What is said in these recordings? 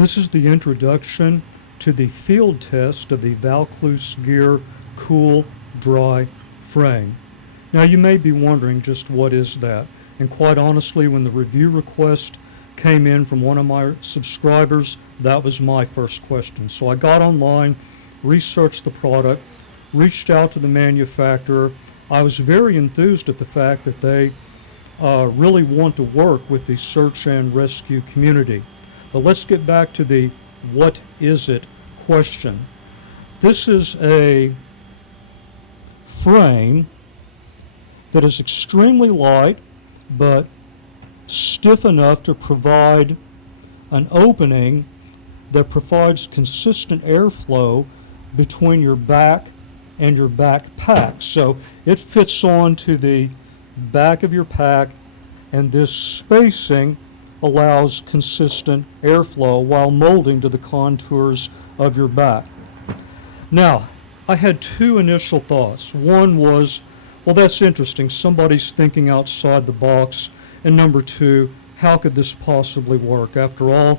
This is the introduction to the field test of the Vaucluse Gear Cool Dry Frame. Now you may be wondering just what is that? And quite honestly, when the review request came in from one of my subscribers, that was my first question. So I got online, researched the product, reached out to the manufacturer. I was very enthused at the fact that they really want to work with the search and rescue community. But let's get back to the what is it question. This is a frame that is extremely light but stiff enough to provide an opening that provides consistent airflow between your back and your backpack. So it fits onto the back of your pack, and this spacing allows consistent airflow while molding to the contours of your back. Now, I had two initial thoughts. One was, well, that's interesting. Somebody's thinking outside the box. And number two, how could this possibly work? After all,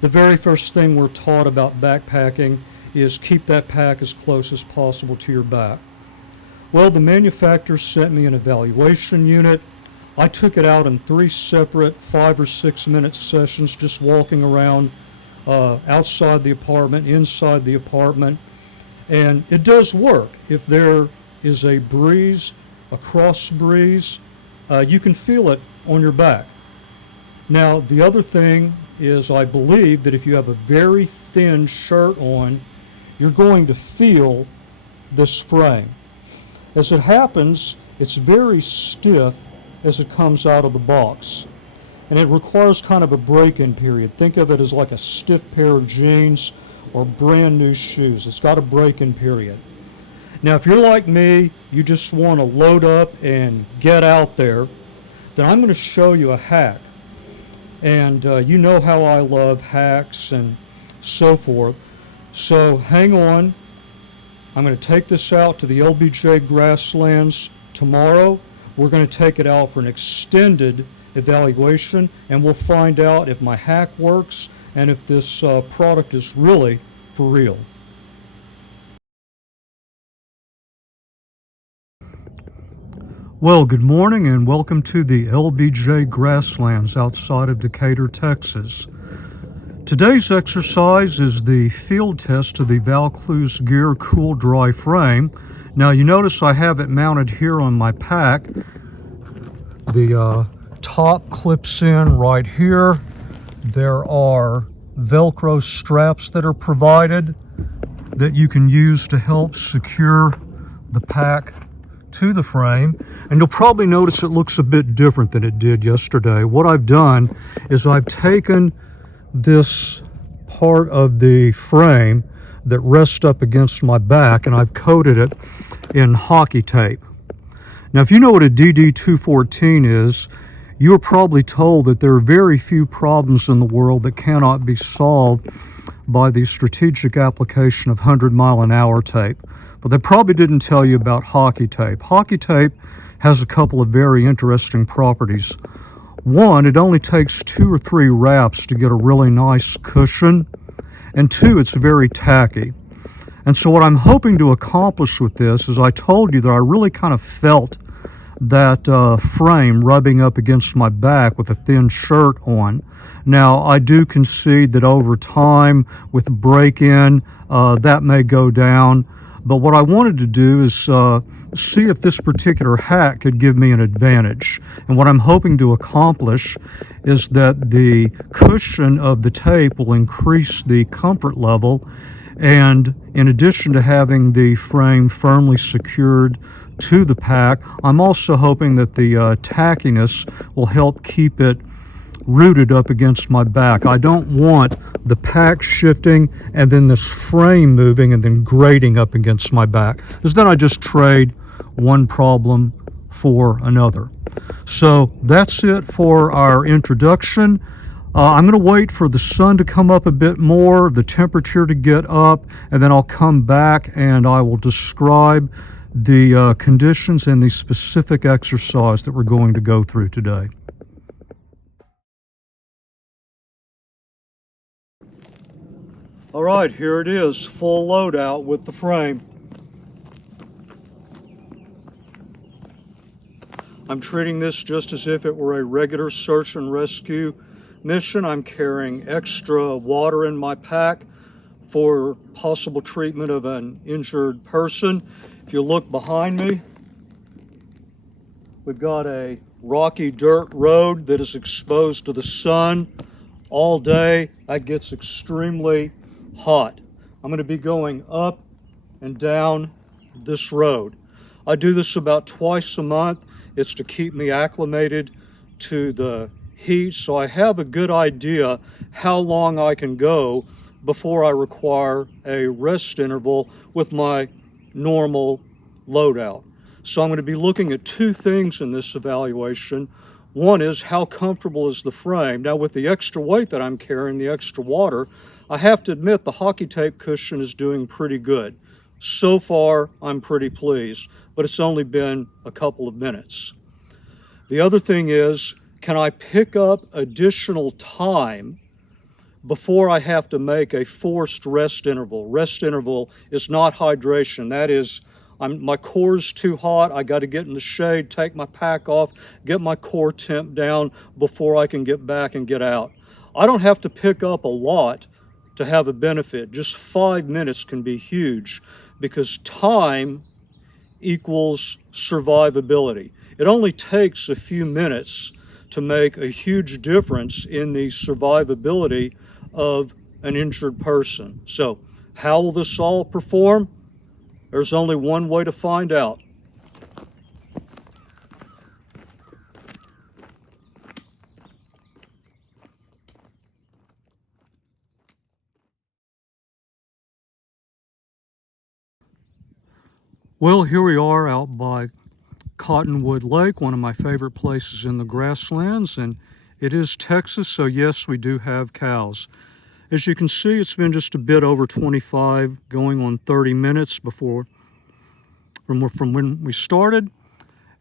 the very first thing we're taught about backpacking is keep that pack as close as possible to your back. Well, the manufacturer sent me an evaluation unit. I took it out in 3 separate 5 or 6 minute sessions, just walking around outside the apartment, inside the apartment. And it does work. If there is a breeze, a cross breeze, you can feel it on your back. Now, the other thing is, I believe that if you have a very thin shirt on, you're going to feel this frame. As it happens, it's very stiff as it comes out of the box, and it requires kind of a break-in period. Think of it as like a stiff pair of jeans or brand new shoes. It's got a break-in period. Now, if you're like me, you just want to load up and get out there, then I'm going to show you a hack. And you know how I love hacks and so forth. So hang on. I'm going to take this out to the LBJ Grasslands tomorrow. We're going to take it out for an extended evaluation, and we'll find out if my hack works and if this product is really for real. Well, good morning and welcome to the LBJ Grasslands outside of Decatur, Texas. Today's exercise is the field test of the Vaucluse Gear Cool Dry Frame. Now you notice I have it mounted here on my pack. The top clips in right here. There are Velcro straps that are provided that you can use to help secure the pack to the frame, and you'll probably notice it looks a bit different than it did yesterday. What I've done is I've taken this part of the frame that rests up against my back and I've coated it in hockey tape. Now, if you know what a DD-214 is, you are probably told that there are very few problems in the world that cannot be solved by the strategic application of 100-mile-an-hour tape. But they probably didn't tell you about hockey tape. Hockey tape has a couple of very interesting properties. One, it only takes 2 or 3 wraps to get a really nice cushion. And 2, it's very tacky. And so what I'm hoping to accomplish with this is, I told you that I really kind of felt that frame rubbing up against my back with a thin shirt on. Now, I do concede that over time, with break-in, that may go down. But what I wanted to do is see if this particular hack could give me an advantage. And what I'm hoping to accomplish is that the cushion of the tape will increase the comfort level. And in addition to having the frame firmly secured to the pack, I'm also hoping that the tackiness will help keep it rooted up against my back. I don't want the pack shifting and then this frame moving and then grating up against my back, because then I just trade one problem for another. So that's it for our introduction. I'm going to wait for the sun to come up a bit more, the temperature to get up, and then I'll come back and I will describe the conditions and the specific exercise that we're going to go through today. All right, here it is, full loadout with the frame. I'm treating this just as if it were a regular search and rescue mission. I'm carrying extra water in my pack for possible treatment of an injured person. If you look behind me, we've got a rocky dirt road that is exposed to the sun all day. That gets extremely hot. I'm going to be going up and down this road. I do this about twice a month. It's to keep me acclimated to the heat, so I have a good idea how long I can go before I require a rest interval with my normal loadout. So I'm going to be looking at two things in this evaluation. One is, how comfortable is the frame? Now, with the extra weight that I'm carrying, the extra water, I have to admit the hockey tape cushion is doing pretty good. So far, I'm pretty pleased, but it's only been a couple of minutes. The other thing is, can I pick up additional time before I have to make a forced rest interval? Rest interval is not hydration. That is, my core's too hot. I got to get in the shade, take my pack off, get my core temp down before I can get back and get out. I don't have to pick up a lot to have a benefit. Just 5 minutes can be huge, because time equals survivability. It only takes a few minutes to make a huge difference in the survivability of an injured person. So, how will this all perform? There's only one way to find out. Well, here we are out by Cottonwood Lake, one of my favorite places in the grasslands, and it is Texas, so yes, we do have cows. As you can see, it's been just a bit over 25, going on 30 minutes from when we started,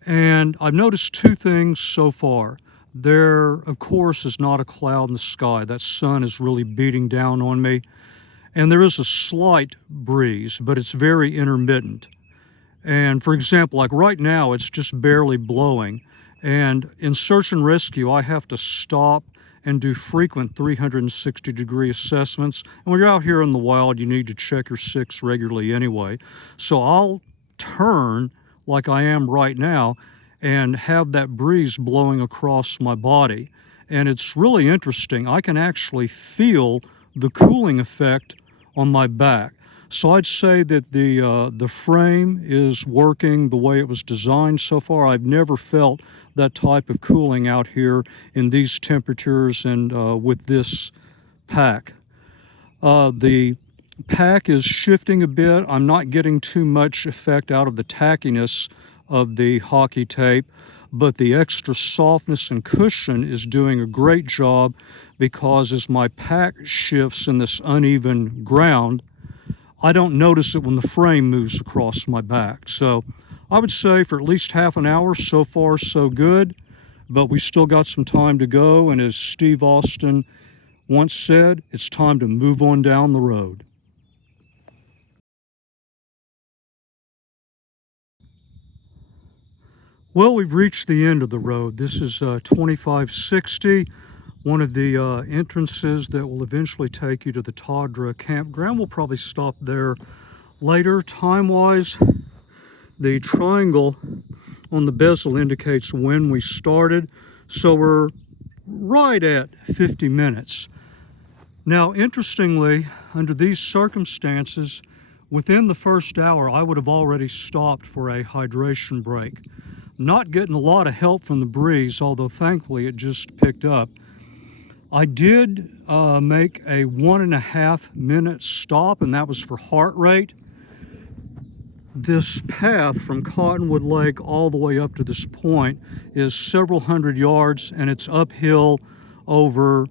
and I've noticed two things so far. There, of course, is not a cloud in the sky. That sun is really beating down on me, and there is a slight breeze, but it's very intermittent. And for example, like right now, it's just barely blowing. And in search and rescue, I have to stop and do frequent 360-degree assessments. And when you're out here in the wild, you need to check your six regularly anyway. So I'll turn like I am right now and have that breeze blowing across my body. And it's really interesting. I can actually feel the cooling effect on my back. So I'd say that the frame is working the way it was designed so far. I've never felt that type of cooling out here in these temperatures and with this pack. The pack is shifting a bit. I'm not getting too much effect out of the tackiness of the hockey tape, but the extra softness and cushion is doing a great job, because as my pack shifts in this uneven ground, I don't notice it when the frame moves across my back. So I would say for at least half an hour, so far so good, but we still got some time to go. And as Steve Austin once said, it's time to move on down the road. Well, we've reached the end of the road. This is 2560, one of the entrances that will eventually take you to the TADRA campground. We'll probably stop there later. Time-wise, the triangle on the bezel indicates when we started, so we're right at 50 minutes. Now, interestingly, under these circumstances, within the first hour, I would have already stopped for a hydration break. Not getting a lot of help from the breeze, although thankfully it just picked up. I did make a 1.5 minute stop, and that was for heart rate. This path from Cottonwood Lake all the way up to this point is several hundred yards, and it's uphill over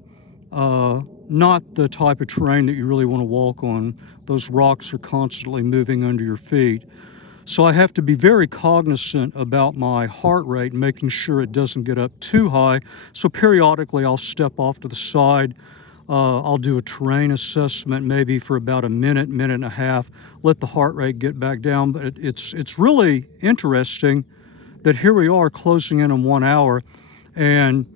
not the type of terrain that you really want to walk on. Those rocks are constantly moving under your feet. So I have to be very cognizant about my heart rate, making sure it doesn't get up too high. So periodically I'll step off to the side, I'll do a terrain assessment maybe for about a minute, minute and a half, let the heart rate get back down. But it's really interesting that here we are closing in on 1 hour, and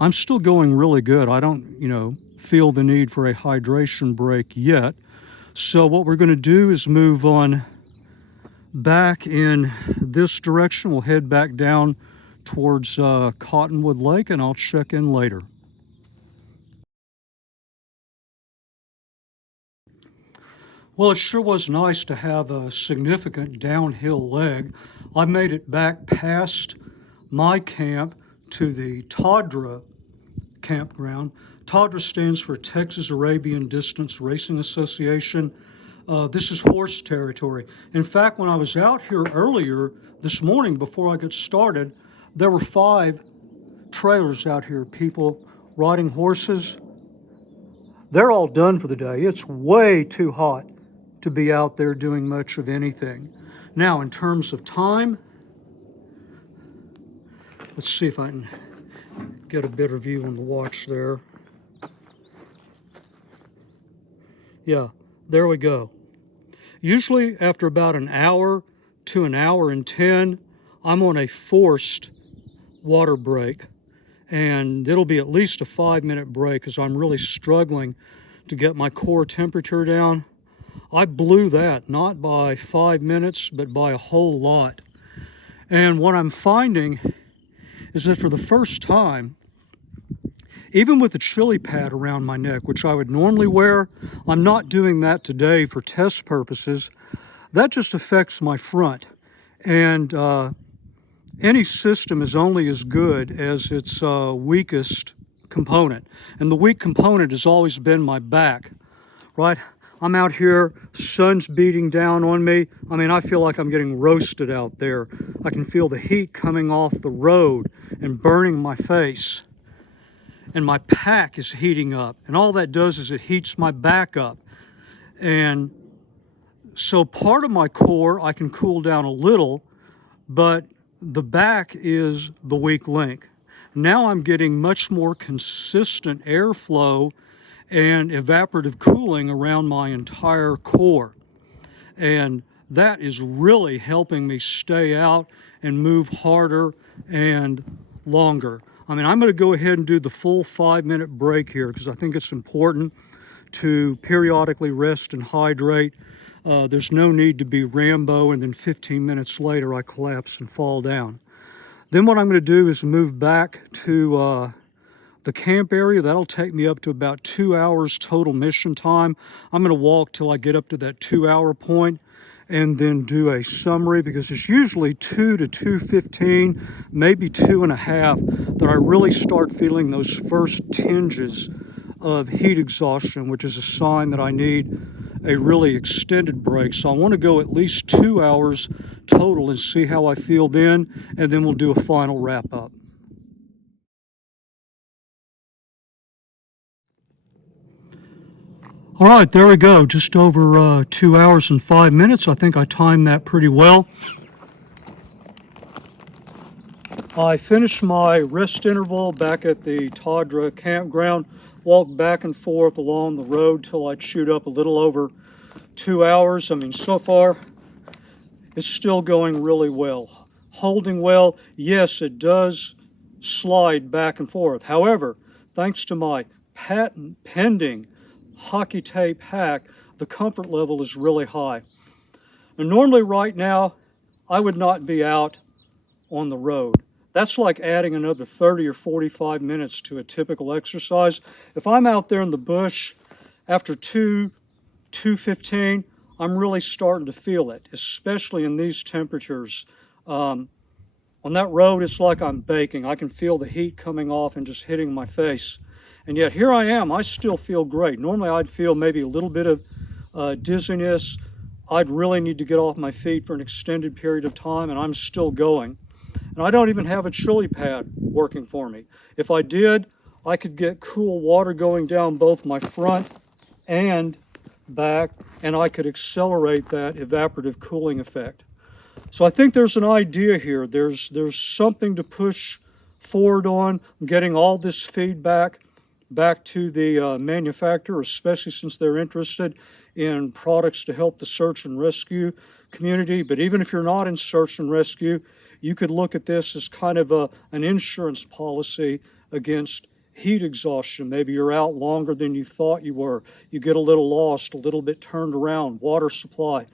I'm still going really good. I don't, feel the need for a hydration break yet. So what we're going to do is move on back in this direction. We'll head back down towards Cottonwood Lake, and I'll check in later. Well, it sure was nice to have a significant downhill leg. I made it back past my camp to the TADRA campground. TADRA stands for Texas Arabian Distance Racing Association. This is horse territory. In fact, when I was out here earlier this morning before I got started, there were 5 trailers out here, people riding horses. They're all done for the day. It's way too hot to be out there doing much of anything. Now, in terms of time, let's see if I can get a better view on the watch there. Yeah, there we go. Usually after about an hour to an hour and 10, I'm on a forced water break, and it'll be at least a 5-minute break because I'm really struggling to get my core temperature down. I blew that, not by 5 minutes, but by a whole lot. And what I'm finding is that for the first time, even with the chili pad around my neck, which I would normally wear, I'm not doing that today for test purposes. That just affects my front. And any system is only as good as its weakest component. And the weak component has always been my back, right? I'm out here, sun's beating down on me. I mean, I feel like I'm getting roasted out there. I can feel the heat coming off the road and burning my face. And my pack is heating up. And all that does is it heats my back up. And so part of my core, I can cool down a little, but the back is the weak link. Now I'm getting much more consistent airflow and evaporative cooling around my entire core. And that is really helping me stay out and move harder and longer. I mean, I'm going to go ahead and do the full 5-minute break here because I think it's important to periodically rest and hydrate. There's no need to be Rambo and then 15 minutes later I collapse and fall down. Then what I'm going to do is move back to the camp area. That'll take me up to about 2 hours total mission time. I'm going to walk till I get up to that 2-hour point and then do a summary, because it's usually 2 to 2:15, maybe 2.5, that I really start feeling those first tinges of heat exhaustion, which is a sign that I need a really extended break. So I want to go at least 2 hours total and see how I feel then, and then we'll do a final wrap up. All right, there we go. Just over 2 hours and 5 minutes. I think I timed that pretty well. I finished my rest interval back at the TADRA campground, walked back and forth along the road till I chewed up a little over 2 hours. I mean, so far, it's still going really well. Holding well, yes, it does slide back and forth. However, thanks to my patent pending hockey tape hack, the comfort level is really high. And normally right now, I would not be out on the road. That's like adding another 30 or 45 minutes to a typical exercise. If I'm out there in the bush after 2:15, I'm really starting to feel it, especially in these temperatures. On that road, it's like I'm baking. I can feel the heat coming off and just hitting my face. And yet here I am, I still feel great. Normally I'd feel maybe a little bit of dizziness. I'd really need to get off my feet for an extended period of time, and I'm still going. And I don't even have a chili pad working for me. If I did, I could get cool water going down both my front and back, and I could accelerate that evaporative cooling effect. So I think there's an idea here. There's something to push forward on. I'm getting all this feedback back to the manufacturer, especially since they're interested in products to help the search and rescue community. But even if you're not in search and rescue, you could look at this as kind of an insurance policy against heat exhaustion. Maybe you're out longer than you thought you were. You get a little lost, a little bit turned around. Water supply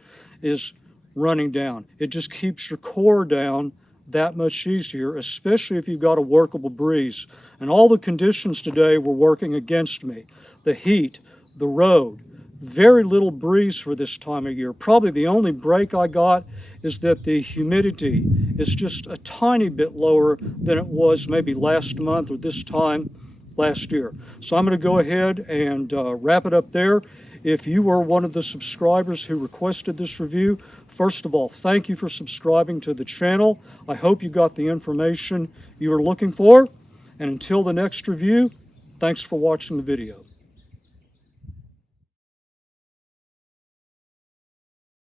is running down. It just keeps your core down that much easier, especially if you've got a workable breeze. And all the conditions today were working against me. The heat, the road, very little breeze for this time of year. Probably the only break I got is that the humidity is just a tiny bit lower than it was maybe last month or this time last year. So I'm going to go ahead and wrap it up there. If you were one of the subscribers who requested this review, first of all, thank you for subscribing to the channel. I hope you got the information you were looking for. And until the next review, thanks for watching the video.